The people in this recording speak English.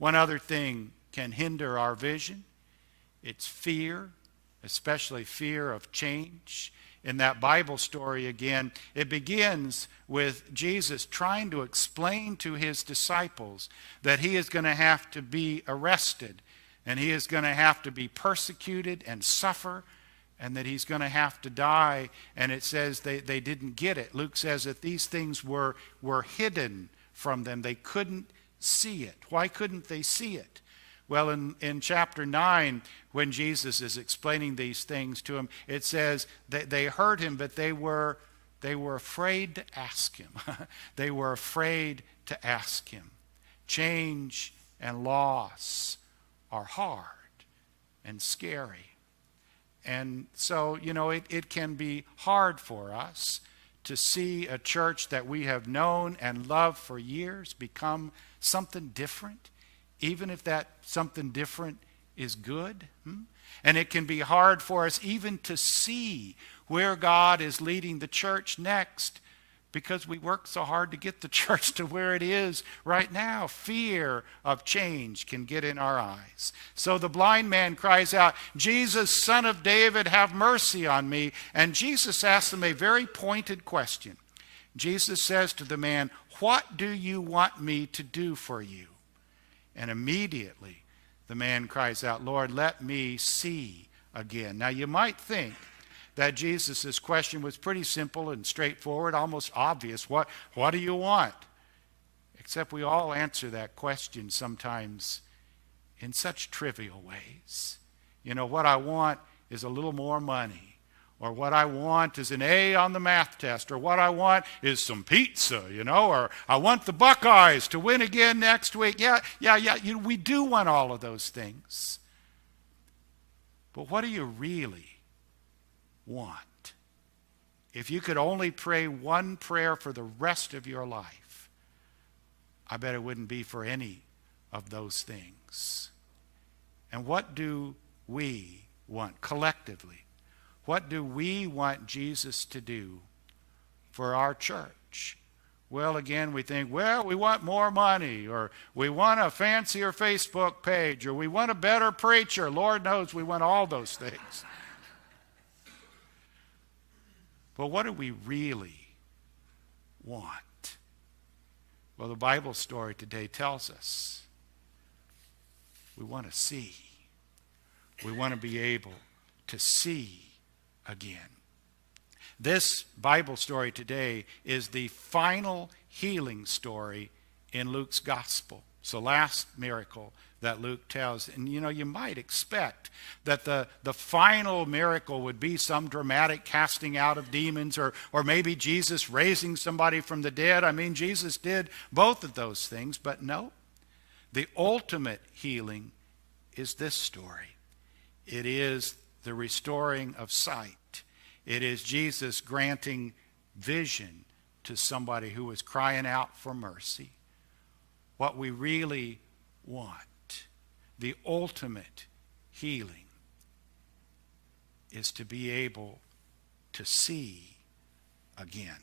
One other thing can hinder our vision. It's fear, especially fear of change. In that Bible story again, it begins with Jesus trying to explain to his disciples that he is going to have to be arrested, and he is going to have to be persecuted and suffer, and that he's going to have to die. And it says they didn't get it. Luke says that these things were hidden from them. They couldn't see it. Why couldn't they see it? Well, in chapter 9, when Jesus is explaining these things to them, it says that they heard him, but they were afraid to ask him. They were afraid to ask him. Change and loss are hard and scary. And so, it can be hard for us to see a church that we have known and loved for years become something different, even if that something different is good. And it can be hard for us even to see where God is leading the church next, because we work so hard to get the church to where it is right now. Fear of change can get in our eyes. So the blind man cries out, "Jesus, Son of David, have mercy on me." And Jesus asks him a very pointed question. Jesus says to the man, "What do you want me to do for you?" And immediately the man cries out, "Lord, let me see again." Now you might think that Jesus' question was pretty simple and straightforward, almost obvious. What do you want? Except we all answer that question sometimes in such trivial ways. What I want is a little more money. Or what I want is an A on the math test. Or what I want is some pizza, Or I want the Buckeyes to win again next week. Yeah. We do want all of those things. But what do you really want? If you could only pray one prayer for the rest of your life, I bet it wouldn't be for any of those things. And what do we want collectively? What do we want Jesus to do for our church? Well, again, we think, we want more money, or we want a fancier Facebook page, or we want a better preacher. Lord knows we want all those things. But what do we really want? Well, the Bible story today tells us we want to see. We want to be able to see again. This Bible story today is the final healing story in Luke's gospel. It's the last miracle that Luke tells. And you might expect that the final miracle would be some dramatic casting out of demons, or maybe Jesus raising somebody from the dead. Jesus did both of those things, but no. The ultimate healing is this story. It is the restoring of sight. It is Jesus granting vision to somebody who was crying out for mercy. What we really want, the ultimate healing, is to be able to see again.